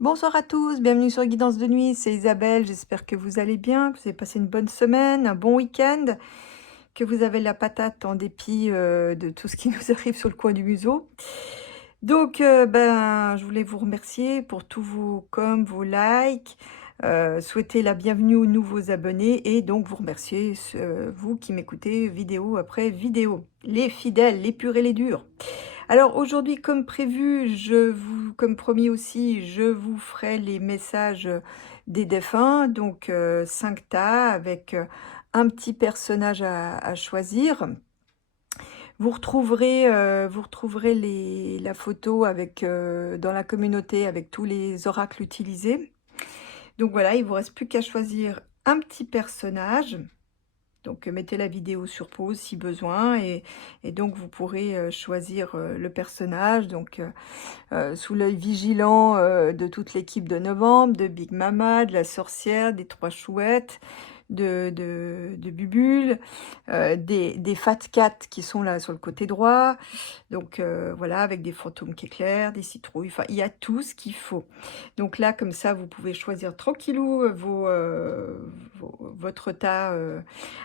Bonsoir à tous, bienvenue sur Guidance de nuit, c'est Isabelle, j'espère que vous allez bien, que vous avez passé une bonne semaine, un bon week-end, que vous avez la patate en dépit de tout ce qui nous arrive sur le coin du museau. Donc, je voulais vous remercier pour tous vos coms, vos likes, souhaiter la bienvenue aux nouveaux abonnés et donc vous remercier, vous qui m'écoutez vidéo après vidéo, les fidèles, les purs et les durs. Alors aujourd'hui, comme prévu, comme promis aussi, je vous ferai les messages des défunts, donc 5 tas avec un petit personnage à choisir. Vous retrouverez la photo avec, dans la communauté avec tous les oracles utilisés. Donc voilà, il vous reste plus qu'à choisir un petit personnage. Donc, mettez la vidéo sur pause si besoin et donc vous pourrez, choisir, le personnage donc, sous l'œil vigilant, de toute l'équipe de novembre, de Big Mama, de la sorcière, des 3 chouettes, de Bubule, des Fat Cats qui sont là sur le côté droit. Donc, voilà, avec des fantômes qui éclairent, des citrouilles, enfin, il y a tout ce qu'il faut. Donc là, comme ça, vous pouvez choisir tranquillou, votre tas,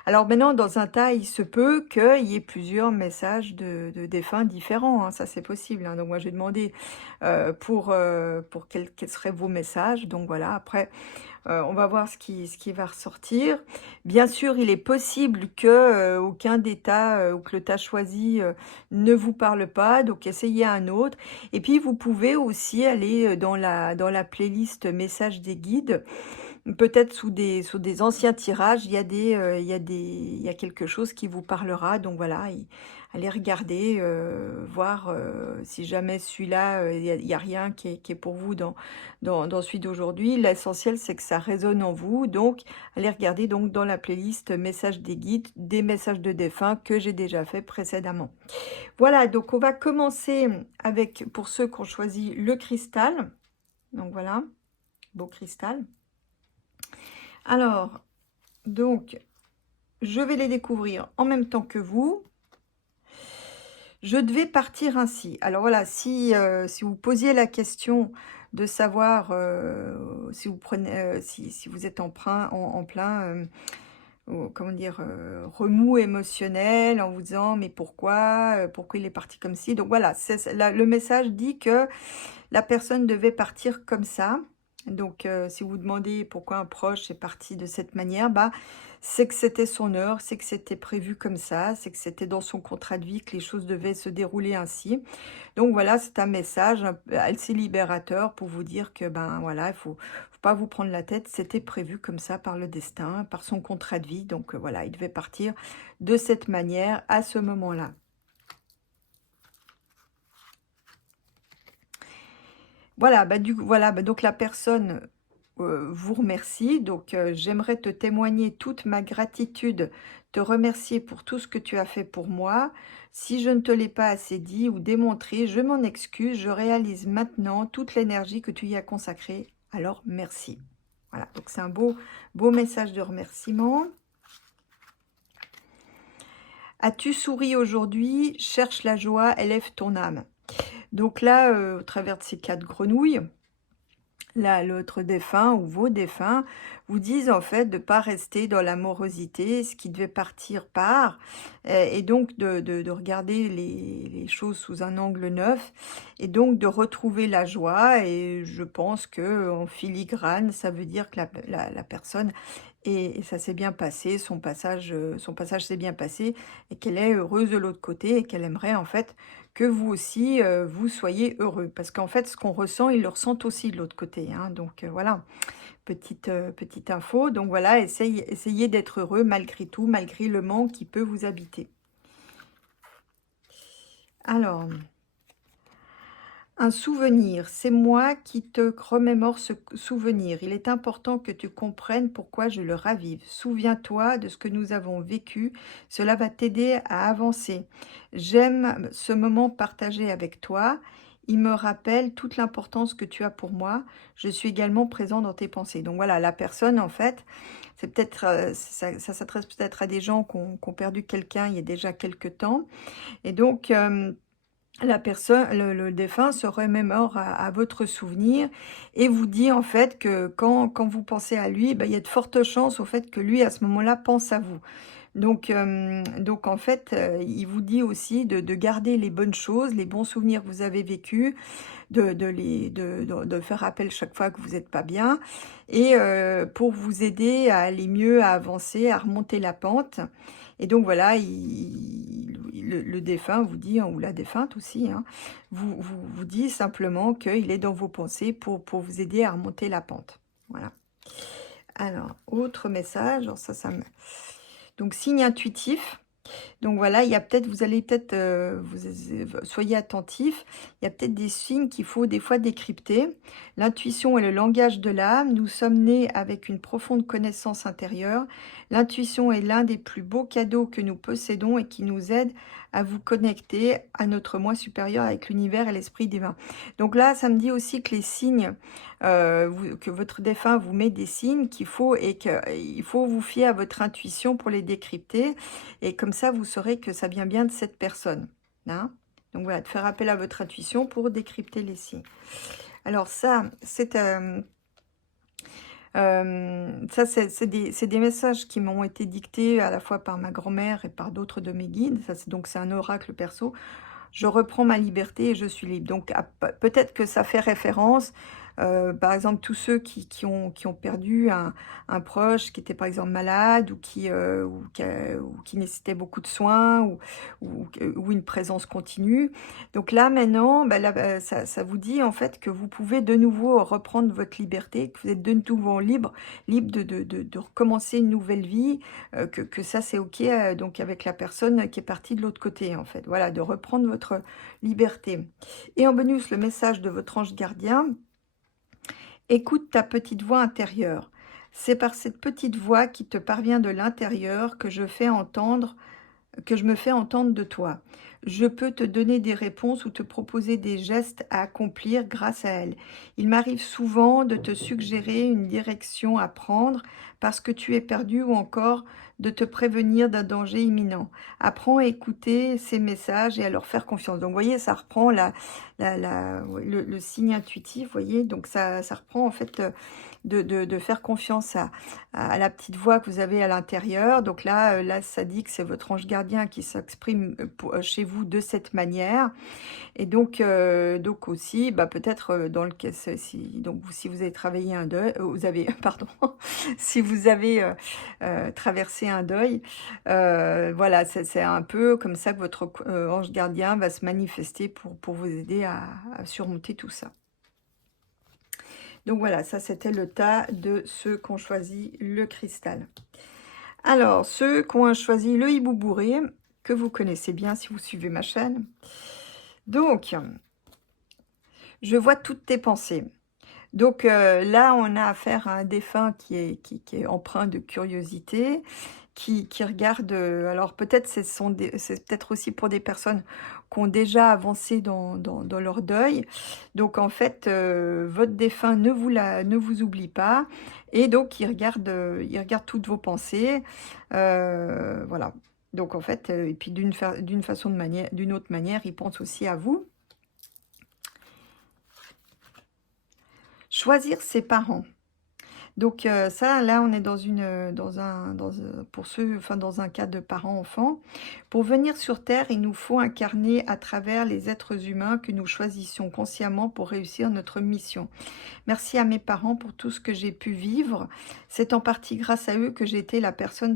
Alors maintenant, dans un tas, il se peut qu'il y ait plusieurs messages de défunts différents, hein, ça c'est possible, hein. Donc moi, j'ai demandé, pour quels seraient vos messages. Donc voilà, après, on va voir ce qui va ressortir. Bien sûr, il est possible que, aucun des tas, ou que le tas choisi, ne vous parle pas, donc essayez un autre. Et puis vous pouvez aussi aller, dans la playlist messages des guides. Peut-être sous des anciens tirages, il y a quelque chose qui vous parlera, donc voilà, allez regarder, voir, si jamais celui-là, il y a rien qui est pour vous dans celui d'aujourd'hui. L'essentiel, c'est que ça résonne en vous, donc allez regarder donc dans la playlist messages des guides, des messages de défunts que j'ai déjà fait précédemment. Voilà, donc on va commencer avec, pour ceux qui ont choisi le cristal, donc voilà, beau cristal. Alors, donc, je vais les découvrir en même temps que vous. Je devais partir ainsi. Alors voilà, si vous posiez la question de savoir, si vous prenez, si vous êtes en plein, comment dire, remous émotionnel en vous disant: «Mais pourquoi? Pourquoi il est parti comme ci?» Donc voilà, le message dit que la personne devait partir comme ça. Donc, si vous vous demandez pourquoi un proche est parti de cette manière, bah, c'est que c'était son heure, c'est que c'était prévu comme ça, c'est que c'était dans son contrat de vie que les choses devaient se dérouler ainsi. Donc voilà, c'est un message un peu assez libérateur pour vous dire que, ben, voilà, il faut pas vous prendre la tête, c'était prévu comme ça par le destin, par son contrat de vie. Donc, voilà, il devait partir de cette manière à ce moment-là. Voilà, donc la personne, vous remercie. Donc, «J'aimerais te témoigner toute ma gratitude, te remercier pour tout ce que tu as fait pour moi. Si je ne te l'ai pas assez dit ou démontré, je m'en excuse. Je réalise maintenant toute l'énergie que tu y as consacrée, alors merci». Voilà, donc c'est un beau message de remerciement. «As-tu souri aujourd'hui? Cherche la joie, élève ton âme». Donc là, au travers de ces 4 grenouilles, là, l'autre défunt ou vos défunts vous disent en fait de pas rester dans la morosité, ce qui devait partir part, et donc de regarder les choses sous un angle neuf et donc de retrouver la joie. Et je pense que en filigrane, ça veut dire que la personne et ça s'est bien passé, son passage s'est bien passé et qu'elle est heureuse de l'autre côté et qu'elle aimerait en fait que vous aussi, vous soyez heureux. Parce qu'en fait, ce qu'on ressent, ils le ressentent aussi de l'autre côté, hein. Donc, voilà, petite info. Donc voilà, essayez d'être heureux malgré tout, malgré le manque qui peut vous habiter. Alors, un souvenir, c'est moi qui te remémore ce souvenir. Il est important que tu comprennes pourquoi je le ravive. Souviens-toi de ce que nous avons vécu, cela va t'aider à avancer. J'aime ce moment partagé avec toi. Il me rappelle toute l'importance que tu as pour moi. Je suis également présent dans tes pensées. Donc voilà, la personne, en fait, c'est peut-être, ça s'adresse peut-être à des gens qui ont perdu quelqu'un il y a déjà quelque temps. Et donc, la personne, le défunt se remémore à votre souvenir et vous dit en fait que quand vous pensez à lui, bah, il y a de fortes chances au fait que lui à ce moment-là pense à vous. Donc en fait, il vous dit aussi de garder les bonnes choses, les bons souvenirs que vous avez vécus, de faire appel chaque fois que vous êtes pas bien et pour vous aider à aller mieux, à avancer, à remonter la pente et donc voilà, le défunt vous dit, hein, ou la défunte aussi, hein, vous dit simplement qu'il est dans vos pensées pour vous aider à remonter la pente. Voilà. Alors, autre message, alors ça me donc signe intuitif. Donc voilà, il y a peut-être vous allez peut-être, soyez attentifs, il y a peut-être des signes qu'il faut des fois décrypter. L'intuition est le langage de l'âme. Nous sommes nés avec une profonde connaissance intérieure. L'intuition est l'un des plus beaux cadeaux que nous possédons et qui nous aide à vous connecter à notre moi supérieur avec l'univers et l'esprit divin. Donc là, ça me dit aussi que les signes, que votre défunt vous met des signes qu'il faut et qu'il faut vous fier à votre intuition pour les décrypter et comme ça, vous saurez que ça vient bien de cette personne, hein. Donc voilà, de faire appel à votre intuition pour décrypter les signes. Alors ça, c'est des messages qui m'ont été dictés à la fois par ma grand-mère et par d'autres de mes guides. Ça, donc c'est un oracle perso. Je reprends ma liberté et je suis libre. Donc peut-être que ça fait référence, par exemple, tous ceux qui ont perdu un proche qui était, par exemple, malade ou qui nécessitait beaucoup de soins ou une présence continue. Donc là, maintenant, bah, là, ça vous dit, en fait, que vous pouvez de nouveau reprendre votre liberté, que vous êtes de nouveau libre de recommencer une nouvelle vie, que ça, c'est OK, donc avec la personne qui est partie de l'autre côté, en fait. Voilà, de reprendre votre liberté. Et en bonus, le message de votre ange gardien: écoute ta petite voix intérieure. C'est par cette petite voix qui te parvient de l'intérieur que je me fais entendre de toi. Je peux te donner des réponses ou te proposer des gestes à accomplir grâce à elle. Il m'arrive souvent de te suggérer une direction à prendre parce que tu es perdu ou encore de te prévenir d'un danger imminent. Apprends à écouter ces messages et à leur faire confiance. Donc, vous voyez, ça reprend ouais, le signe intuitif, vous voyez. Donc, ça reprend en fait de faire confiance à la petite voix que vous avez à l'intérieur. Donc là, ça dit que c'est votre ange gardien qui s'exprime chez vous de cette manière. Et donc aussi, bah, peut-être dans le cas, si vous avez travaillé un deuil, vous avez, pardon, si vous avez traversé un deuil, voilà, c'est un peu comme ça que votre ange gardien va se manifester pour vous aider à surmonter tout ça. Donc voilà, ça c'était le tas de ceux qui ont choisi le cristal. Alors, ceux qui ont choisi le hibou bourré, que vous connaissez bien si vous suivez ma chaîne. Donc, je vois toutes tes pensées. Donc là, on a affaire à un défunt qui est empreint de curiosité, qui regarde, alors peut-être c'est peut-être aussi pour des personnes qui ont déjà avancé dans leur deuil. Donc en fait, votre défunt ne vous oublie pas et donc il regarde toutes vos pensées. Voilà. Donc en fait, et puis d'une autre manière, il pense aussi à vous. Choisir ses parents. Donc ça, là, on est dans un cas de parents-enfants. Pour venir sur Terre, il nous faut incarner à travers les êtres humains que nous choisissions consciemment pour réussir notre mission. Merci à mes parents pour tout ce que j'ai pu vivre. C'est en partie grâce à eux que j'ai été la personne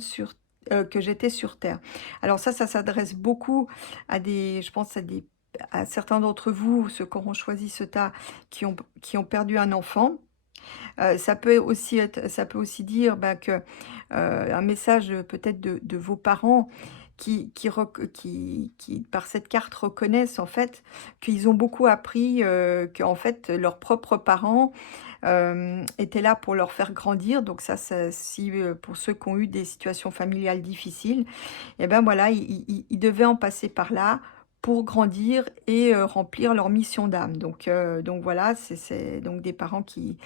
que j'étais sur Terre. Alors ça s'adresse beaucoup je pense à certains d'entre vous, ceux qui auront choisi ce tas, qui ont perdu un enfant. Ça peut aussi dire bah, que un message peut-être de vos parents qui, par cette carte, reconnaissent en fait qu'ils ont beaucoup appris, qu'en fait leurs propres parents étaient là pour leur faire grandir. Donc si pour ceux qui ont eu des situations familiales difficiles, et ben voilà, ils devaient en passer par là pour grandir et remplir leur mission d'âme. Donc voilà, c'est donc des parents qui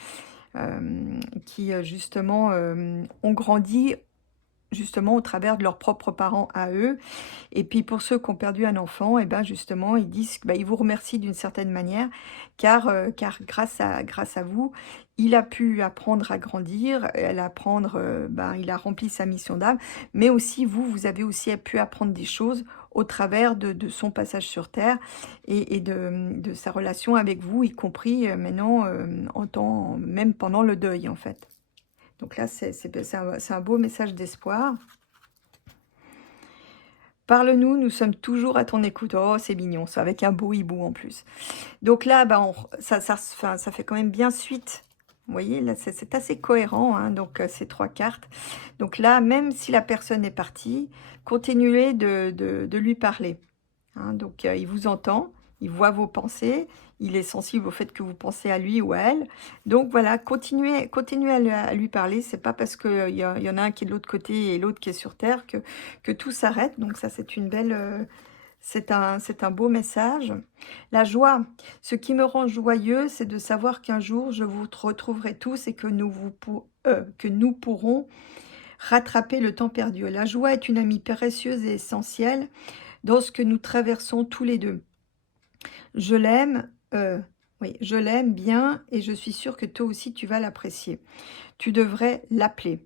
justement ont grandi justement au travers de leurs propres parents à eux. Et puis pour ceux qui ont perdu un enfant, et ben justement, ils disent, bah, ils vous remercient d'une certaine manière, car grâce à vous, il a pu apprendre à grandir, ben, il a rempli sa mission d'âme, mais aussi vous, vous avez aussi pu apprendre des choses au travers de son passage sur Terre et de sa relation avec vous, y compris maintenant, même pendant le deuil en fait. Donc là, c'est un beau message d'espoir. Parle-nous, nous sommes toujours à ton écoute. Oh, c'est mignon, ça, avec un beau hibou en plus. Donc là, bah, enfin, ça fait quand même bien suite. Vous voyez, là, c'est assez cohérent, hein, donc ces trois cartes. Donc là, même si la personne est partie, continuez de lui parler. Hein. Donc il vous entend, il voit vos pensées, il est sensible au fait que vous pensez à lui ou à elle. Donc voilà, continuez à lui parler. C'est pas parce qu'il y en a un qui est de l'autre côté et l'autre qui est sur Terre que tout s'arrête. Donc ça, c'est une belle... c'est un beau message. La joie. Ce qui me rend joyeux, c'est de savoir qu'un jour, je vous retrouverai tous et que que nous pourrons rattraper le temps perdu. La joie est une amie précieuse et essentielle dans ce que nous traversons tous les deux. Je l'aime, oui, je l'aime bien et je suis sûre que toi aussi tu vas l'apprécier. Tu devrais l'appeler.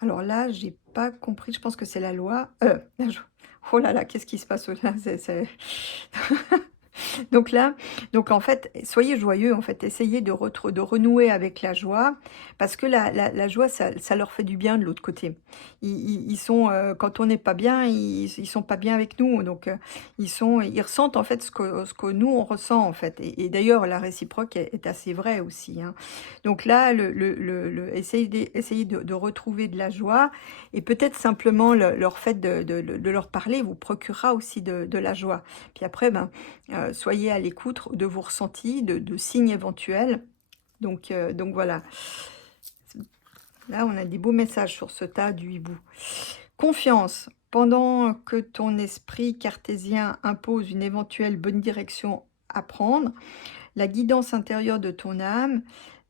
Alors là, j'ai pas compris, je pense que c'est la loi. Oh là là, qu'est-ce qui se passe là? Donc là, donc en fait, soyez joyeux, en fait, essayez de renouer avec la joie, parce que la joie, ça leur fait du bien de l'autre côté. Ils sont, quand on n'est pas bien, ils sont pas bien avec nous, donc ils ressentent en fait ce que nous on ressent en fait. Et d'ailleurs, la réciproque est assez vraie aussi. Hein. Donc là, essayez de retrouver de la joie, et peut-être simplement leur fait de leur parler vous procurera aussi de la joie. Puis après, ben soyez à l'écoute de vos ressentis, de signes éventuels. Donc voilà. Là, on a des beaux messages sur ce tas du hibou. Confiance. Pendant que ton esprit cartésien impose une éventuelle bonne direction à prendre, la guidance intérieure de ton âme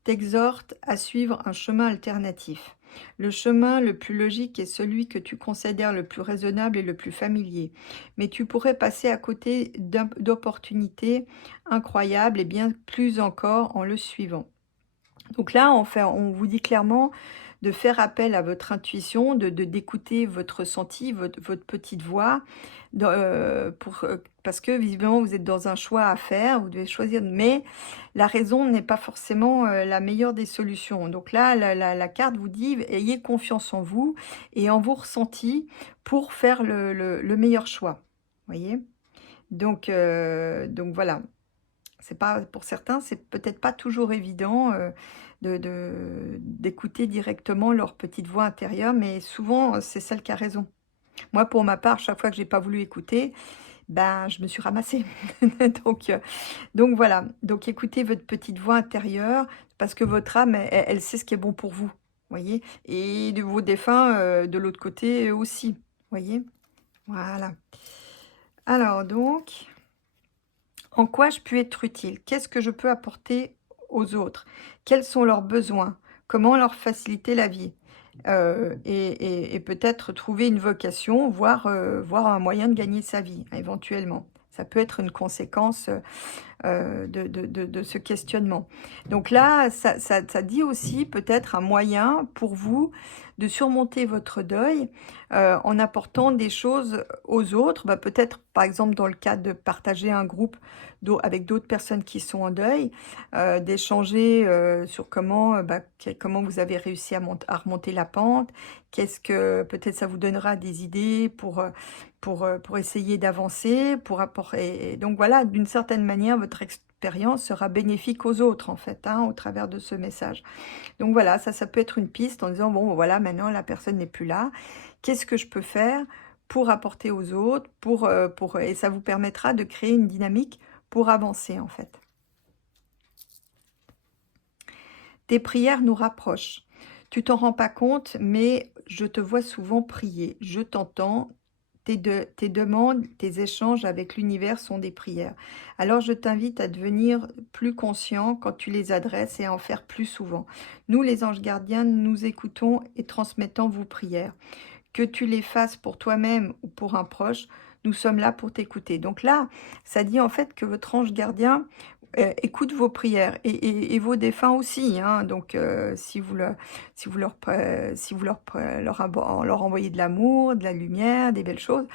t'exhorte à suivre un chemin alternatif. Le chemin le plus logique est celui que tu considères le plus raisonnable et le plus familier. Mais tu pourrais passer à côté d'opportunités incroyables et bien plus encore en le suivant. Donc là, on vous dit clairement de faire appel à votre intuition, d'écouter votre ressenti, votre petite voix, parce que visiblement vous êtes dans un choix à faire, vous devez choisir, mais la raison n'est pas forcément la meilleure des solutions. Donc là, la carte vous dit, ayez confiance en vous et en vos ressentis pour faire le meilleur choix. Voyez? Donc voilà. C'est pas, pour certains, c'est peut-être pas toujours évident d'écouter directement leur petite voix intérieure, mais souvent, c'est celle qui a raison. Moi, pour ma part, chaque fois que j'ai pas voulu écouter, ben, je me suis ramassée. donc, euh, donc voilà. Donc écoutez votre petite voix intérieure, parce que votre âme, elle sait ce qui est bon pour vous. Voyez? Et de vos défunts, de l'autre côté aussi. Voyez? Voilà. Alors donc... En quoi je peux être utile? Qu'est-ce que je peux apporter aux autres? Quels sont leurs besoins? Comment leur faciliter la vie? Et peut-être trouver une vocation, voir un moyen de gagner sa vie, éventuellement. Ça peut être une conséquence de ce questionnement. Donc là, ça dit aussi peut-être un moyen pour vous de surmonter votre deuil en apportant des choses aux autres. Bah, peut-être, par exemple, dans le cadre de partager un groupe avec d'autres personnes qui sont en deuil, d'échanger sur comment vous avez réussi à remonter la pente, qu'est-ce que peut-être ça vous donnera des idées pour essayer d'avancer, pour apporter. Et donc voilà, d'une certaine manière, votre expérience sera bénéfique aux autres, en fait, hein, au travers de ce message. Donc voilà, ça peut être une piste en disant, bon, voilà, maintenant la personne n'est plus là. Qu'est-ce que je peux faire pour apporter aux autres, et ça vous permettra de créer une dynamique pour avancer, en fait. Tes prières nous rapprochent. Tu t'en rends pas compte, mais je te vois souvent prier. Je t'entends. tes demandes, tes échanges avec l'univers sont des prières. Alors je t'invite à devenir plus conscient quand tu les adresses et à en faire plus souvent. Nous, les anges gardiens, nous écoutons et transmettons vos prières. Que tu les fasses pour toi-même ou pour un proche, nous sommes là pour t'écouter. Donc là, ça dit en fait que votre ange gardien écoute vos prières et vos défunts aussi, hein. Donc si vous leur envoyez de l'amour, de la lumière, des belles choses,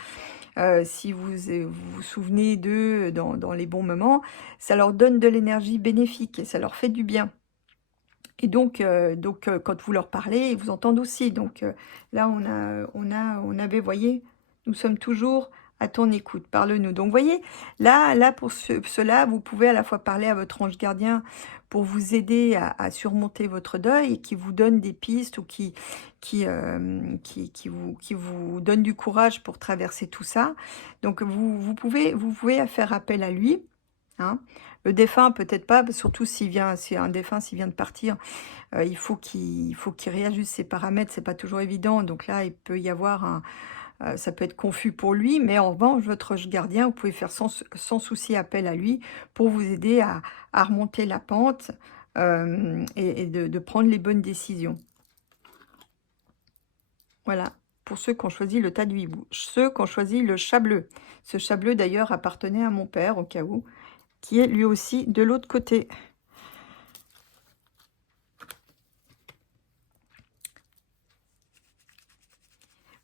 si vous vous souvenez d'eux dans les bons moments, ça leur donne de l'énergie bénéfique et ça leur fait du bien. Et donc, quand vous leur parlez, ils vous entendent aussi. Donc là, on avait, voyez, nous sommes toujours à ton écoute, parle-nous. Donc, voyez, là pour cela, vous pouvez à la fois parler à votre ange gardien pour vous aider à surmonter votre deuil et qui vous donne des pistes ou qui vous donne du courage pour traverser tout ça. Donc, vous pouvez faire appel à lui, hein. Le défunt, peut-être pas, surtout si un défunt s'il vient de partir, il faut qu'il réajuste ses paramètres, c'est pas toujours évident. Donc là, il peut y avoir ça peut être confus pour lui, mais en revanche, votre ange gardien, vous pouvez faire sans souci appel à lui pour vous aider à remonter la pente et de prendre les bonnes décisions. Voilà, pour ceux qui ont choisi le tas de hibou. Ceux qui ont choisi le chat bleu. Ce chat bleu, d'ailleurs, appartenait à mon père, au cas où, qui est lui aussi de l'autre côté.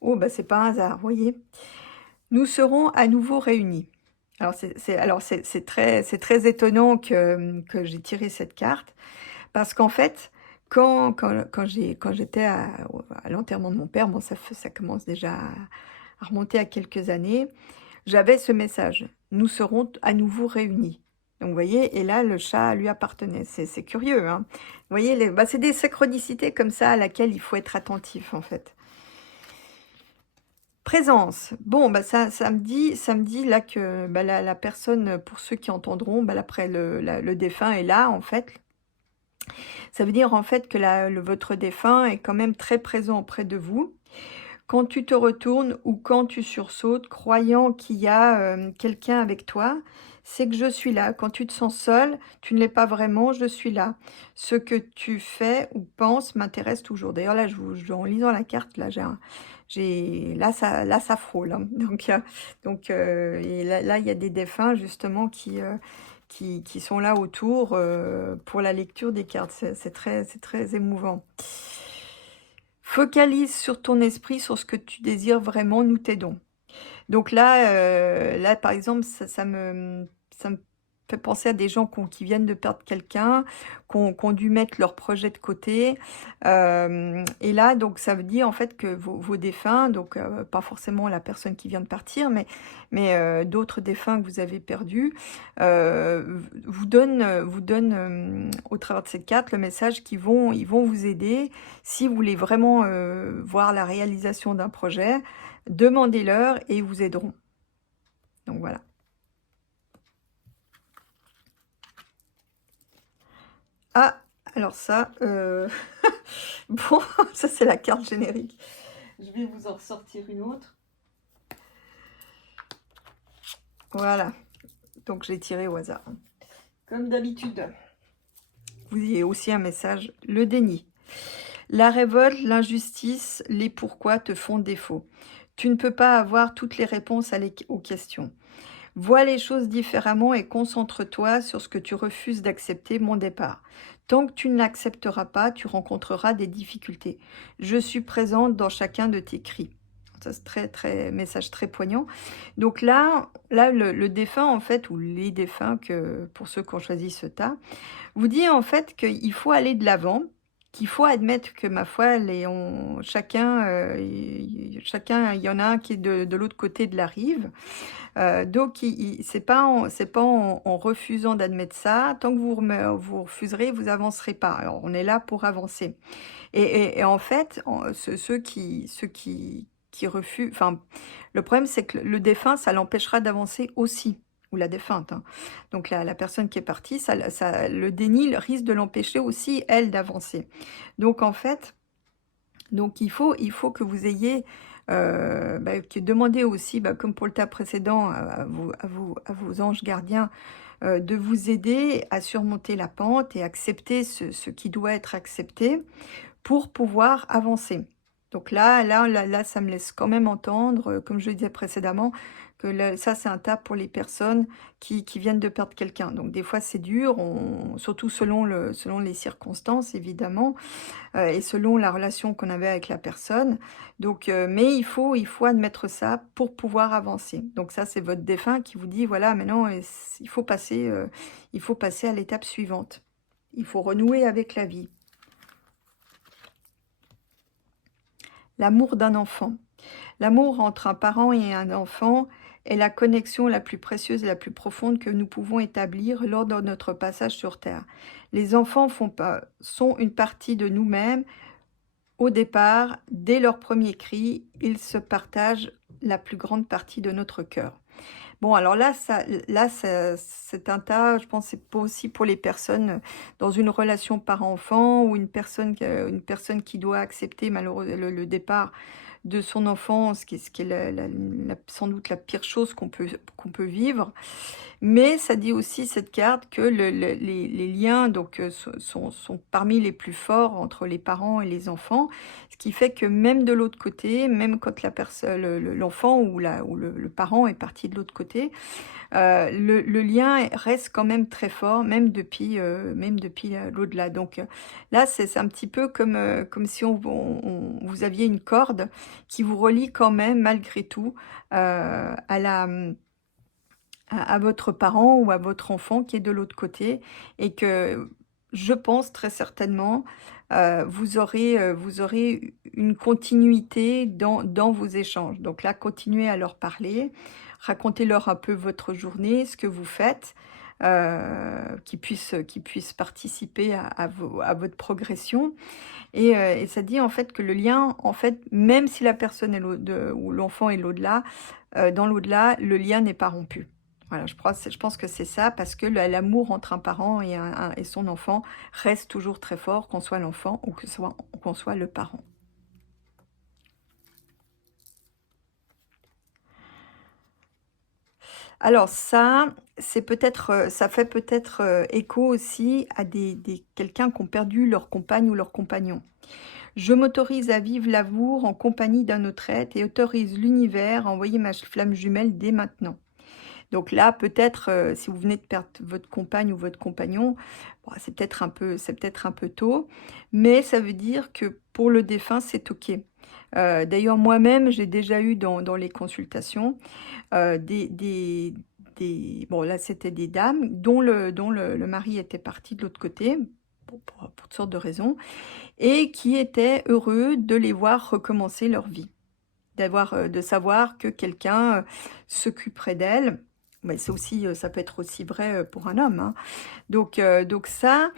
Oh, bah c'est pas un hasard, voyez. Nous serons à nouveau réunis. Alors c'est très étonnant que j'ai tiré cette carte, parce qu'en fait, quand j'étais à l'enterrement de mon père, bon ça commence déjà à remonter à quelques années, j'avais ce message: «Nous serons à nouveau réunis». Donc vous voyez, et là le chat lui appartenait. C'est curieux, hein. Vous voyez, c'est des synchronicités comme ça à laquelle il faut être attentif en fait. Présence. Bon, bah ça me dit là que bah, la personne, pour ceux qui entendront, bah, après le défunt est là, en fait. Ça veut dire en fait que votre défunt est quand même très présent auprès de vous. Quand tu te retournes ou quand tu sursautes, croyant qu'il y a quelqu'un avec toi, c'est que je suis là. Quand tu te sens seul, tu ne l'es pas vraiment, je suis là. Ce que tu fais ou penses m'intéresse toujours. D'ailleurs, là, en lisant la carte, là, là, ça frôle, hein. Et là, il y a des défunts, justement, qui sont là autour pour la lecture des cartes. C'est très émouvant. Focalise sur ton esprit, sur ce que tu désires vraiment, nous t'aidons. Donc là, par exemple, ça me fait penser à des gens qui viennent de perdre quelqu'un, qui ont dû mettre leur projet de côté. Et là, donc, ça veut dire en fait que vos défunts, donc pas forcément la personne qui vient de partir, mais d'autres défunts que vous avez perdus, vous donnent au travers de cette carte le message ils vont vous aider. Si vous voulez vraiment voir la réalisation d'un projet, demandez-leur et ils vous aideront. Donc voilà. Ah, alors ça, bon, ça c'est la carte générique. Je vais vous en ressortir une autre. Voilà. Donc j'ai tiré au hasard, hein. Comme d'habitude. Vous y avez aussi un message, le déni. La révolte, l'injustice, les pourquoi te font défaut. Tu ne peux pas avoir toutes les réponses aux questions. Vois les choses différemment et concentre-toi sur ce que tu refuses d'accepter, mon départ. Tant que tu ne l'accepteras pas, tu rencontreras des difficultés. Je suis présente dans chacun de tes cris. Ça, c'est message très poignant. Donc là le défunt, en fait, ou les défunts, pour ceux qui ont choisi ce tas, vous dit en fait qu'il faut aller de l'avant, qu'il faut admettre que, ma foi, chacun, il y en a un qui est de l'autre côté de la rive. Donc, c'est pas en refusant d'admettre ça. Tant que vous refuserez, vous avancerez pas. Alors, on est là pour avancer. Et en fait, qui refusent, enfin, le problème, c'est que le défunt, ça l'empêchera d'avancer aussi, ou la défunte, hein. Donc, la personne qui est partie, le déni risque de l'empêcher aussi, elle, d'avancer. Donc, en fait, il faut que vous ayez qui demandez aussi, comme pour le tas précédent, à vos anges gardiens, de vous aider à surmonter la pente et accepter ce qui doit être accepté pour pouvoir avancer. Donc là, ça me laisse quand même entendre, comme je le disais précédemment, que ça, c'est un tas pour les personnes qui viennent de perdre quelqu'un. Donc des fois, c'est dur, surtout selon les circonstances, évidemment, et selon la relation qu'on avait avec la personne. Donc, mais il faut admettre ça pour pouvoir avancer. Donc ça, c'est votre défunt qui vous dit, voilà, maintenant, il faut passer à l'étape suivante. Il faut renouer avec la vie. L'amour d'un enfant. L'amour entre un parent et un enfant est la connexion la plus précieuse et la plus profonde que nous pouvons établir lors de notre passage sur Terre. Les enfants sont une partie de nous-mêmes. Au départ, dès leur premier cri, ils se partagent la plus grande partie de notre cœur. Bon, alors c'est un tas, je pense, c'est pas aussi pour les personnes dans une relation parent-enfant ou une personne qui doit accepter malheureusement le départ de son enfant, ce qui est sans doute la pire chose qu'on peut vivre. Mais ça dit aussi cette carte que les liens donc sont parmi les plus forts entre les parents et les enfants, ce qui fait que même de l'autre côté, même quand la personne, l'enfant ou le parent est parti de l'autre côté, le lien reste quand même très fort, même depuis l'au-delà. Donc là, c'est un petit peu comme si vous aviez une corde qui vous relie quand même, malgré tout, à votre parent ou à votre enfant qui est de l'autre côté. Et que je pense très certainement, vous aurez une continuité dans vos échanges. Donc là, continuez à leur parler, racontez-leur un peu votre journée, ce que vous faites, qu'ils puissent participer à votre progression. Et ça dit en fait que le lien, en fait, même si la personne ou l'enfant est l'au-delà, dans l'au-delà, le lien n'est pas rompu. Voilà, je pense que c'est ça, parce que l'amour entre un parent et son enfant reste toujours très fort, qu'on soit l'enfant ou qu'on soit le parent. Alors ça, ça fait peut-être écho aussi à quelqu'un qui ont perdu leur compagne ou leur compagnon. Je m'autorise à vivre l'amour en compagnie d'un autre être et autorise l'univers à envoyer ma flamme jumelle dès maintenant. Donc là, peut-être, si vous venez de perdre votre compagne ou votre compagnon, bon, c'est peut-être un peu tôt, mais ça veut dire que pour le défunt, c'est OK. D'ailleurs, moi-même, j'ai déjà eu dans les consultations, bon là, c'était des dames dont le mari était parti de l'autre côté, pour toutes sortes de raisons, et qui étaient heureux de les voir recommencer leur vie. De savoir que quelqu'un s'occuperait d'elle. Mais ça peut être aussi vrai pour un homme, hein. Donc ça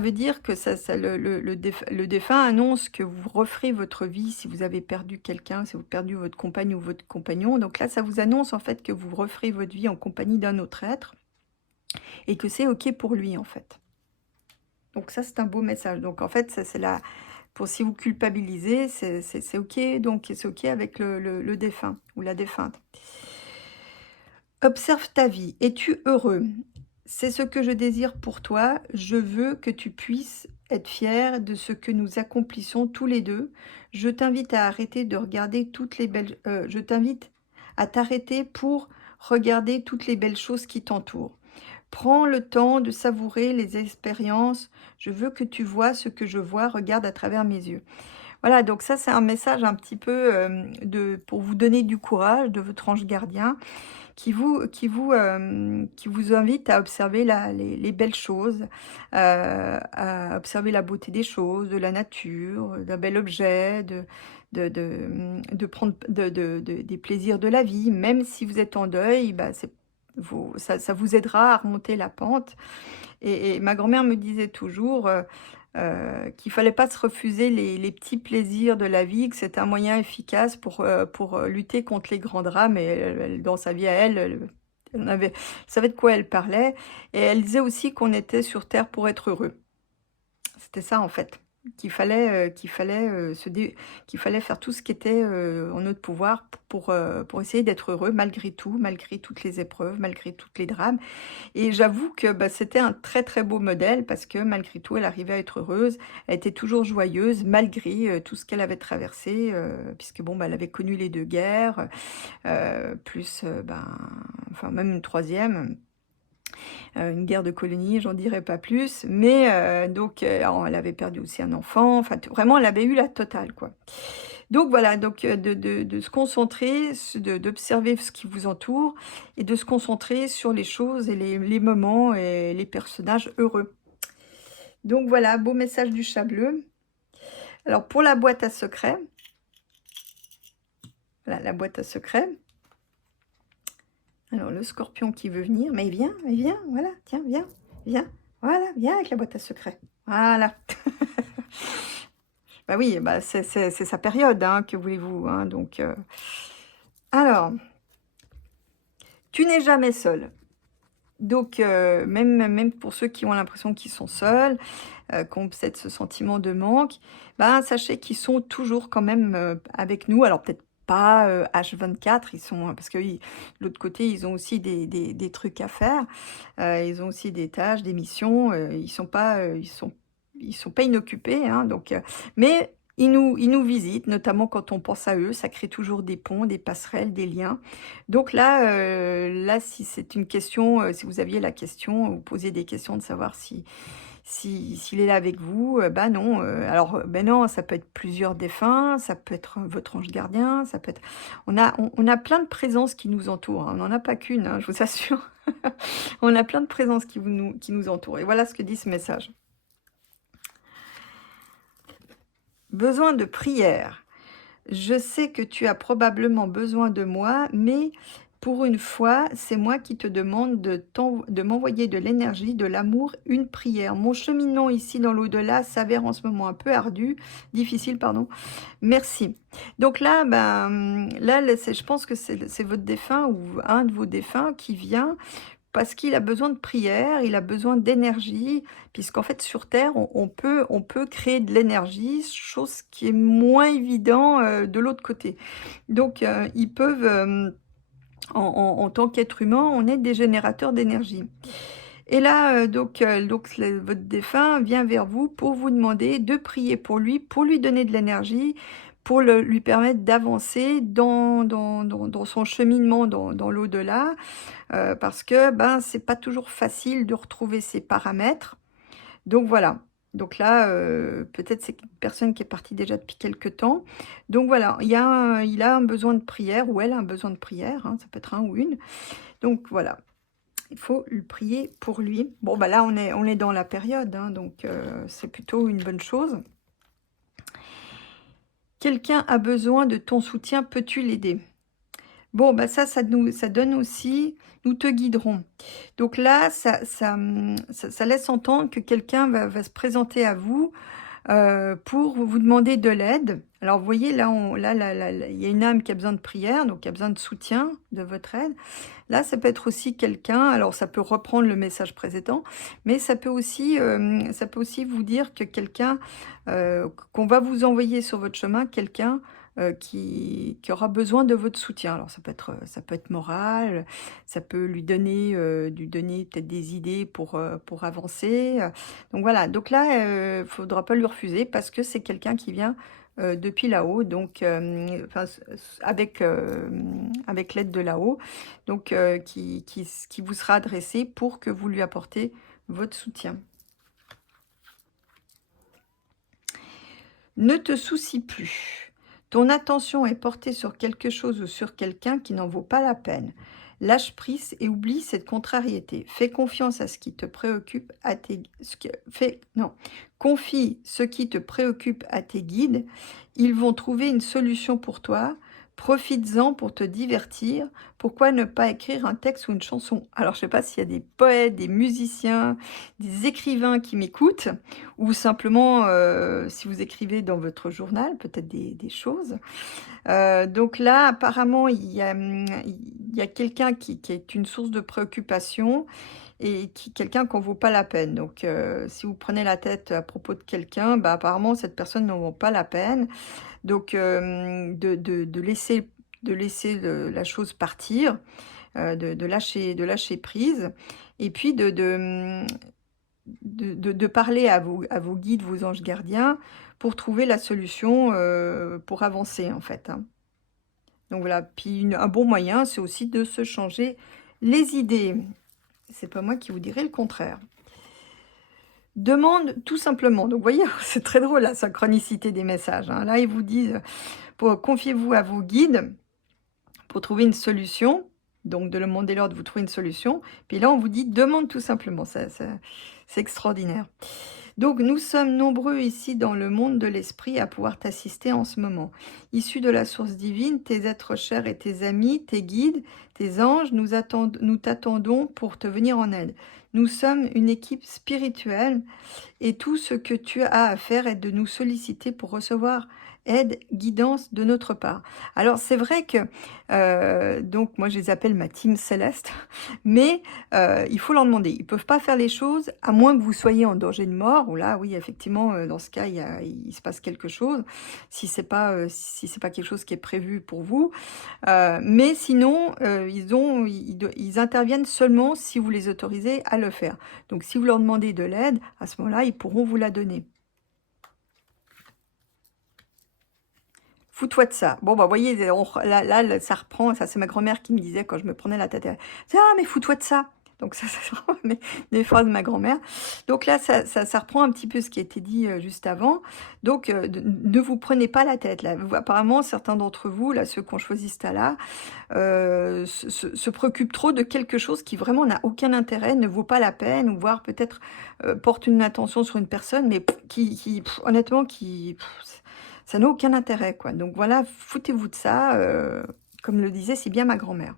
veut dire que le défunt annonce que vous referez votre vie si vous avez perdu quelqu'un, si vous avez perdu votre compagne ou votre compagnon. Donc là, ça vous annonce en fait que vous referez votre vie en compagnie d'un autre être et que c'est OK pour lui en fait. Donc ça, c'est un beau message. Donc en fait, ça c'est la pour si vous culpabilisez, c'est OK, donc c'est OK avec le défunt ou la défunte. Observe ta vie. Es-tu heureux? C'est ce que je désire pour toi. Je veux que tu puisses être fier de ce que nous accomplissons tous les deux. Je t'invite à arrêter de regarder toutes les belles... je t'invite à t'arrêter pour regarder toutes les belles choses qui t'entourent. Prends le temps de savourer les expériences. Je veux que tu vois ce que je vois. Regarde à travers mes yeux. Voilà, donc ça, c'est un message un petit peu pour vous donner du courage de votre ange gardien qui vous invite à observer les belles choses, à observer la beauté des choses, de la nature, d'un bel objet, de prendre des plaisirs de la vie. Même si vous êtes en deuil, ça vous aidera à remonter la pente. Et ma grand-mère me disait toujours qu'il fallait pas se refuser les petits plaisirs de la vie, que c'est un moyen efficace pour lutter contre les grands drames. Et dans sa vie à elle savait de quoi elle parlait. Et elle disait aussi qu'on était sur Terre pour être heureux. C'était ça en fait. qu'il fallait faire tout ce qui était en notre pouvoir pour essayer d'être heureux malgré tout, malgré toutes les épreuves, malgré toutes les drames. Et j'avoue que, bah, c'était un très, très beau modèle parce que malgré tout, elle arrivait à être heureuse. Elle était toujours joyeuse malgré, tout ce qu'elle avait traversé, puisque bon, bah, elle avait connu les 2 guerres, plus, ben, enfin même une troisième, une guerre de colonie, j'en dirai pas plus. Mais, donc, alors elle avait perdu aussi un enfant, enfin t vraiment elle avait eu la totale, quoi. Donc voilà, donc de se concentrer, d'observer ce qui vous entoure et de se concentrer sur les choses et les moments et les personnages heureux. Donc voilà, beau message du chat bleu. Alors pour la boîte à secrets, voilà la boîte à secrets. Alors le scorpion qui veut venir, mais viens, voilà, tiens, viens, viens, voilà, viens avec la boîte à secrets. Voilà. Bah oui, bah c'est sa période, hein, que voulez-vous, hein, donc alors, tu n'es jamais seul. Donc, même pour ceux qui ont l'impression qu'ils sont seuls, qui ont peut-être ce sentiment de manque, ben, sachez qu'ils sont toujours quand même, avec nous. Alors peut-être pas, H24, ils sont parce que de l'autre côté, ils ont aussi des trucs à faire. Ils ont aussi des tâches, des missions, ils sont pas inoccupés, hein, donc mais ils nous visitent, notamment quand on pense à eux, ça crée toujours des ponts, des passerelles, des liens. Donc là, si c'est une question, si vous aviez la question, vous posiez des questions de savoir s'il est là avec vous, bah non, alors, ben non, ça peut être plusieurs défunts, ça peut être votre ange gardien, ça peut être on a plein de présences qui nous entourent, hein, on n'en a pas qu'une, hein, je vous assure. On a plein de présences qui nous entourent et voilà ce que dit ce message. Besoin de prière. Je sais que tu as probablement besoin de moi, mais pour une fois, c'est moi qui te demande de m'envoyer de l'énergie, de l'amour, une prière. Mon cheminement ici dans l'au-delà s'avère en ce moment un peu ardu, difficile, pardon. Merci. Donc là, ben, je pense que c'est votre défunt ou un de vos défunts qui vient parce qu'il a besoin de prière, il a besoin d'énergie, puisqu'en fait sur terre, on peut créer de l'énergie, chose qui est moins évident, de l'autre côté. Donc ils peuvent, en tant qu'être humain, on est des générateurs d'énergie. Et là, votre défunt vient vers vous pour vous demander de prier pour lui donner de l'énergie, pour lui permettre d'avancer dans son cheminement dans l'au-delà, parce que, ben, c'est pas toujours facile de retrouver ses paramètres. Donc voilà. Donc là, peut-être c'est une personne qui est partie déjà depuis quelque temps. Donc voilà, il a un besoin de prière ou elle a un besoin de prière, hein, ça peut être un ou une. Donc voilà, il faut le prier pour lui. Bon, bah là, on est dans la période, hein, donc c'est plutôt une bonne chose. Quelqu'un a besoin de ton soutien, peux-tu l'aider? Bon, bah ça donne aussi nous te guiderons. Donc là, ça laisse entendre que quelqu'un va se présenter à vous, pour vous demander de l'aide. Alors vous voyez, là, il y a une âme qui a besoin de prière, donc qui a besoin de soutien, de votre aide. Là, ça peut être aussi quelqu'un, alors ça peut reprendre le message précédent, mais ça peut aussi vous dire que quelqu'un, qu'on va vous envoyer sur votre chemin, quelqu'un qui aura besoin de votre soutien. Alors ça peut être moral, ça peut lui donner peut-être des idées pour avancer. Donc voilà, donc là, faudra pas lui refuser parce que c'est quelqu'un qui vient depuis là-haut, donc enfin, avec l'aide de là-haut, donc qui vous sera adressé pour que vous lui apportez votre soutien. Ne te soucie plus. Ton attention est portée sur quelque chose ou sur quelqu'un qui n'en vaut pas la peine. Lâche prise et oublie cette contrariété. Fais confiance à ce qui te préoccupe, confie ce qui te préoccupe à tes guides. Ils vont trouver une solution pour toi. Profites-en pour te divertir. Pourquoi ne pas écrire un texte ou une chanson? Alors, je ne sais pas s'il y a des poètes, des musiciens, des écrivains qui m'écoutent, ou simplement, si vous écrivez dans votre journal, peut-être des choses. Donc là, apparemment, il y a quelqu'un qui est une source de préoccupation et quelqu'un qu'on vaut pas la peine. Donc, si vous prenez la tête à propos de quelqu'un, bah, apparemment cette personne n'en vaut pas la peine. Donc, de laisser la chose partir, de lâcher prise, et puis de parler à vos guides, vos anges gardiens, pour trouver la solution, pour avancer en fait, hein. Donc voilà, puis un bon moyen, c'est aussi de se changer les idées. C'est pas moi qui vous dirai le contraire. Demande tout simplement. Donc vous voyez, c'est très drôle la synchronicité des messages, hein. Là, ils vous disent, confiez-vous à vos guides pour trouver une solution. Donc de demander l'ordre, vous trouvez une solution. Puis là, on vous dit, demande tout simplement. C'est extraordinaire. Donc, nous sommes nombreux ici dans le monde de l'esprit à pouvoir t'assister en ce moment. Issus de la source divine, tes êtres chers et tes amis, tes guides, tes anges, nous t'attendons pour te venir en aide. Nous sommes une équipe spirituelle et tout ce que tu as à faire est de nous solliciter pour recevoir aide, guidance de notre part. Alors c'est vrai que, donc moi je les appelle ma team céleste, mais il faut leur demander. Ils peuvent pas faire les choses à moins que vous soyez en danger de mort, ou là oui effectivement dans ce cas il se passe quelque chose, si c'est pas quelque chose qui est prévu pour vous. Mais sinon ils interviennent seulement si vous les autorisez à le faire. Donc si vous leur demandez de l'aide, à ce moment-là, ils pourront vous la donner. Fous-toi de ça. Bon, bah, vous voyez, là, ça reprend. Ça, c'est ma grand-mère qui me disait quand je me prenais la tête. Elle disait, ah, mais fous-toi de ça. Donc, ça, c'est vraiment des phrases de ma grand-mère. Donc là, ça reprend un petit peu ce qui a été dit juste avant. Donc, ne vous prenez pas la tête. Là. Apparemment, certains d'entre vous, là, ceux qui ont choisi ce tas-là, se préoccupent trop de quelque chose qui vraiment n'a aucun intérêt, ne vaut pas la peine, ou voire peut-être porte une attention sur une personne, mais honnêtement, ça n'a aucun intérêt, quoi. Donc voilà, foutez-vous de ça, comme le disait si bien ma grand-mère.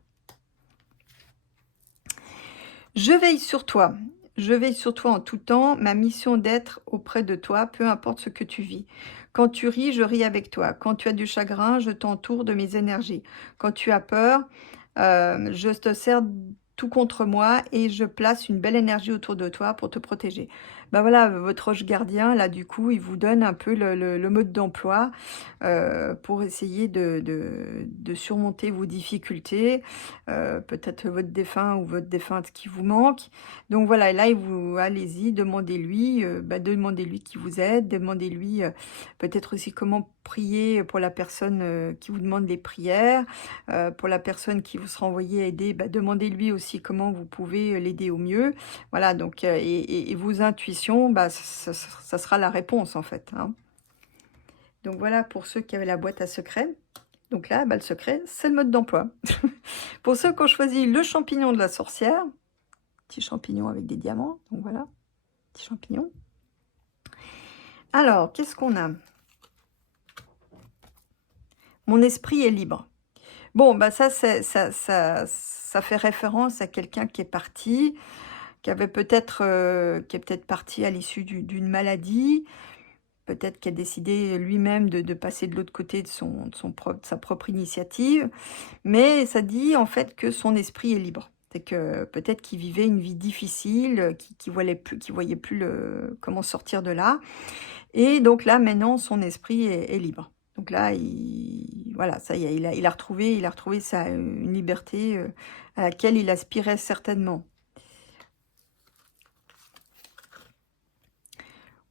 Je veille sur toi. Je veille sur toi en tout temps. Ma mission d'être auprès de toi, peu importe ce que tu vis. Quand tu ris, je ris avec toi. Quand tu as du chagrin, je t'entoure de mes énergies. Quand tu as peur, je te sers tout contre moi et je place une belle énergie autour de toi pour te protéger. Ben voilà, votre ange gardien, là, du coup, il vous donne un peu le mode d'emploi pour essayer de surmonter vos difficultés, peut-être votre défunt ou votre défunte qui vous manque. Donc voilà, et là, allez-y, demandez-lui, demandez-lui qui vous aide, demandez-lui peut-être aussi comment prier pour la personne qui vous demande les prières, pour la personne qui vous sera envoyée à aider, demandez-lui aussi comment vous pouvez l'aider au mieux. Voilà, donc, et vos intuitions, ça sera la réponse en fait, hein. Donc voilà pour ceux qui avaient la boîte à secrets. Donc là, le secret, c'est le mode d'emploi. Pour ceux qui ont choisi le champignon de la sorcière, petit champignon avec des diamants, donc voilà, petit champignon. Alors, qu'est-ce qu'on a? Mon esprit est libre. Bon, ça fait référence à quelqu'un qui est parti, qui est peut-être parti à l'issue d'une maladie, peut-être qu'il a décidé lui-même de passer de l'autre côté de sa propre initiative, mais ça dit en fait que son esprit est libre. C'est que peut-être qu'il vivait une vie difficile, qu'il voyait plus comment sortir de là. Et donc là, maintenant, son esprit est libre. Donc là, voilà, ça y est, il a retrouvé une liberté à laquelle il aspirait certainement.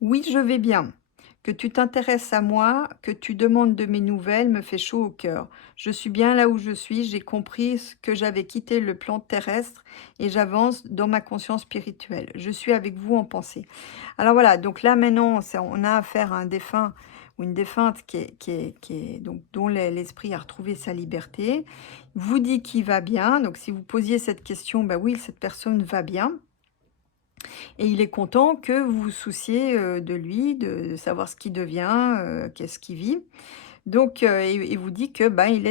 Oui, je vais bien. Que tu t'intéresses à moi, que tu demandes de mes nouvelles, me fait chaud au cœur. Je suis bien là où je suis, j'ai compris que j'avais quitté le plan terrestre et j'avance dans ma conscience spirituelle. Je suis avec vous en pensée. Alors voilà, donc là maintenant, on a affaire à un défunt ou une défunte donc, dont l'esprit a retrouvé sa liberté, vous dit qu'il va bien. Donc si vous posiez cette question, oui, cette personne va bien. Et il est content que vous vous souciez de lui, de savoir ce qu'il devient, qu'est-ce qu'il vit. Donc, il vous dit que il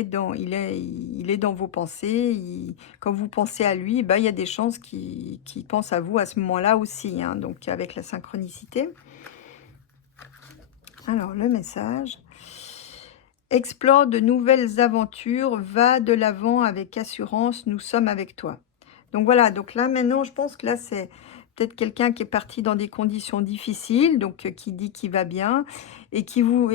est dans vos pensées. Quand vous pensez à lui, il y a des chances qu'il pense à vous à ce moment-là aussi, hein, donc avec la synchronicité. Alors, le message. Explore de nouvelles aventures, va de l'avant avec assurance, nous sommes avec toi. Donc voilà, donc là maintenant je pense que là c'est peut-être quelqu'un qui est parti dans des conditions difficiles, donc qui dit qu'il va bien et qui vous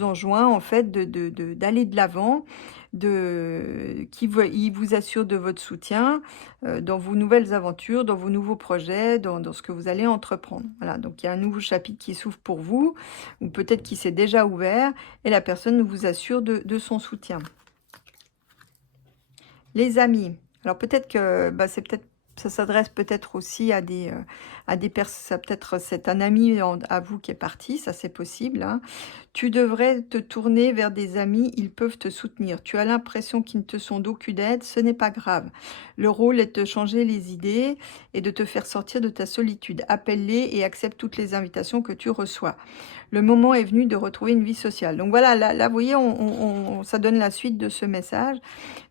enjoint en fait d'aller de l'avant, il vous assure de votre soutien, dans vos nouvelles aventures, dans vos nouveaux projets, dans ce que vous allez entreprendre. Voilà, donc il y a un nouveau chapitre qui s'ouvre pour vous ou peut-être qui s'est déjà ouvert et la personne vous assure de son soutien. Les amis, alors peut-être que, bah, ça s'adresse peut-être aussi à des personnes, peut-être c'est un ami à vous qui est parti, ça c'est possible, hein. Tu devrais te tourner vers des amis, ils peuvent te soutenir. Tu as l'impression qu'ils ne te sont d'aucune aide, ce n'est pas grave. Le rôle est de te changer les idées et de te faire sortir de ta solitude. Appelle-les et accepte toutes les invitations que tu reçois. Le moment est venu de retrouver une vie sociale. Donc voilà, là vous voyez, ça donne la suite de ce message.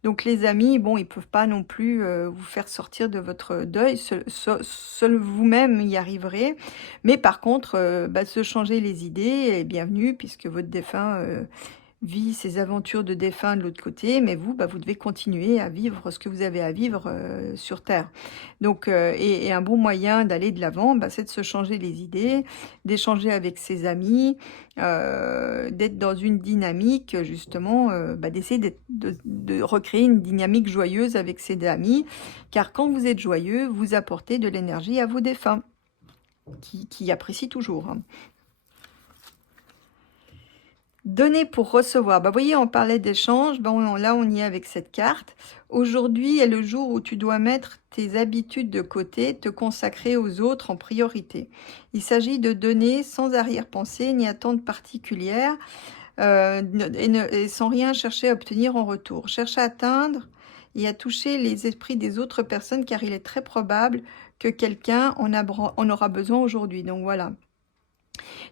Donc les amis, bon, ils peuvent pas non plus vous faire sortir de votre deuil, seul vous-même y arriverez. Mais par contre, bah, se changer les idées est bienvenu puisque votre défunt vit ses aventures de défunt de l'autre côté, mais vous, bah, vous devez continuer à vivre ce que vous avez à vivre sur Terre. Donc, et un bon moyen d'aller de l'avant, bah, c'est de se changer les idées, d'échanger avec ses amis, d'être dans une dynamique, justement, bah, d'essayer de recréer une dynamique joyeuse avec ses amis, car quand vous êtes joyeux, vous apportez de l'énergie à vos défunts, qui apprécient toujours, hein. Donner pour recevoir. Bah, vous voyez, on parlait d'échange. Bon, là, on y est avec cette carte. Aujourd'hui est le jour où tu dois mettre tes habitudes de côté, te consacrer aux autres en priorité. Il s'agit de donner sans arrière-pensée ni attente particulière et sans rien chercher à obtenir en retour. Cherche à atteindre et à toucher les esprits des autres personnes car il est très probable que quelqu'un en aura besoin aujourd'hui. Donc voilà.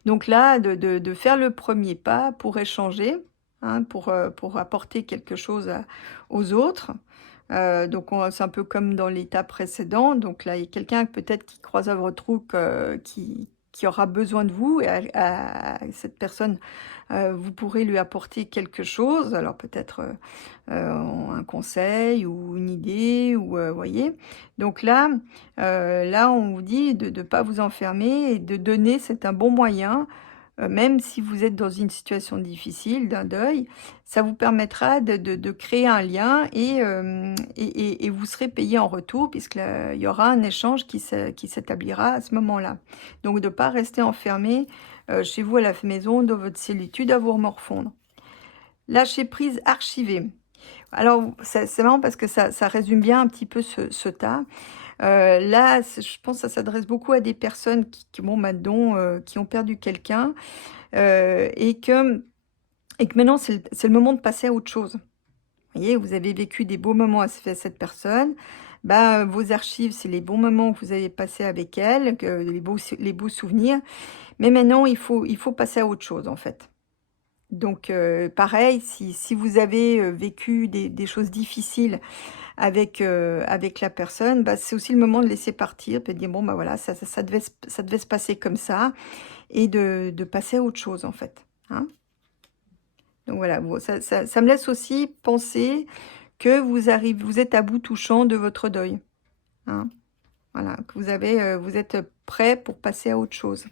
Donc là, de faire le premier pas pour échanger, hein, pour apporter quelque chose aux autres. Donc c'est un peu comme dans l'étape précédent. Donc là, il y a quelqu'un peut-être qui croise à votre route, qui aura besoin de vous. Et à cette personne, vous pourrez lui apporter quelque chose. Alors peut-être un conseil ou une idée, ou voyez. Donc là, on vous dit de ne pas vous enfermer et de donner, c'est un bon moyen, même si vous êtes dans une situation difficile, d'un deuil, ça vous permettra de créer un lien et vous serez payé en retour puisqu'il y aura un échange qui s'établira à ce moment-là. Donc de ne pas rester enfermé chez vous à la maison, dans votre solitude, à vous morfondre. Lâcher prise, archiver. Alors, c'est marrant parce que ça résume bien un petit peu ce tas. Là, je pense que ça s'adresse beaucoup à des personnes bon, maintenant, qui ont perdu quelqu'un et que maintenant, c'est le moment de passer à autre chose. Vous voyez, vous avez vécu des beaux moments avec cette personne. Bah, vos archives, c'est les bons moments que vous avez passés avec elle, les beaux souvenirs. Mais maintenant, il faut passer à autre chose, en fait. Donc, pareil, si vous avez vécu des choses difficiles avec la personne, bah, c'est aussi le moment de laisser partir, de dire: «Bon, bah, voilà, ça devait se passer comme ça» et de passer à autre chose, en fait, hein. Donc voilà, bon, ça me laisse aussi penser que vous êtes à bout touchant de votre deuil, hein. Voilà, que vous êtes prêt pour passer à autre chose.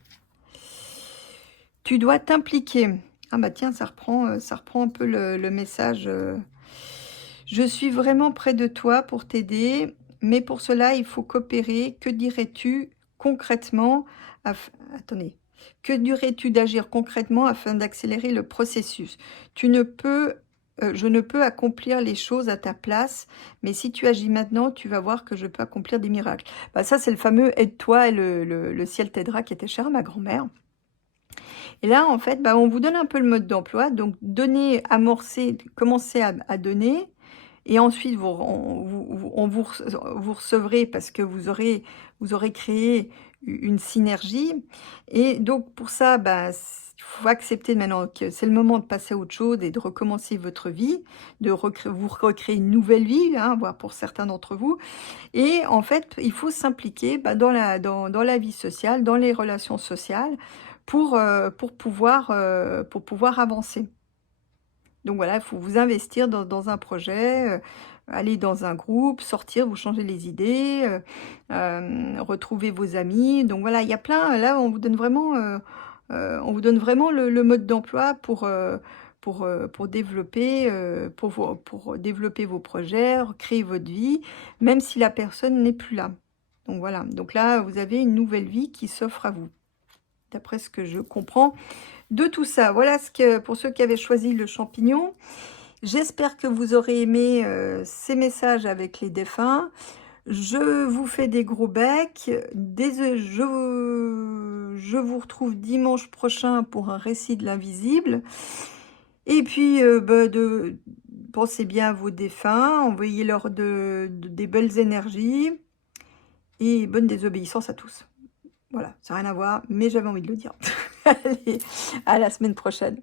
Tu dois t'impliquer. Ah bah tiens, ça reprend un peu le message. Je suis vraiment près de toi pour t'aider, mais pour cela, il faut coopérer. Que dirais-tu concrètement Attendez. Que dirais-tu d'agir concrètement afin d'accélérer le processus? Je ne peux accomplir les choses à ta place, mais si tu agis maintenant, tu vas voir que je peux accomplir des miracles. Bah ça, c'est le fameux aide-toi et le ciel t'aidera qui était cher à ma grand-mère. Et là, en fait, bah, on vous donne un peu le mode d'emploi. Donc, donner, amorcer, commencer à donner. Et ensuite, vous recevrez parce que vous aurez créé une synergie. Et donc, pour ça, bah, il faut accepter maintenant que c'est le moment de passer à autre chose et de recommencer votre vie, vous recréer une nouvelle vie, hein, voire pour certains d'entre vous. Et en fait, il faut s'impliquer bah, dans la vie sociale, dans les relations sociales, pour pouvoir avancer. Donc voilà, il faut vous investir dans un projet, aller dans un groupe, sortir, vous changer les idées, retrouver vos amis. Donc voilà, il y a plein là, on vous donne vraiment le mode d'emploi pour développer, pour développer vos projets, créer votre vie, même si la personne n'est plus là. Donc voilà, donc là, vous avez une nouvelle vie qui s'offre à vous, d'après ce que je comprends de tout ça. Voilà ce que pour ceux qui avaient choisi le champignon. J'espère que vous aurez aimé, ces messages avec les défunts. Je vous fais des gros becs. Je vous retrouve dimanche prochain pour un récit de l'invisible. Et puis, bah, pensez bien à vos défunts, envoyez-leur des belles énergies et bonne désobéissance à tous. Voilà, ça n'a rien à voir, mais j'avais envie de le dire. Allez, à la semaine prochaine.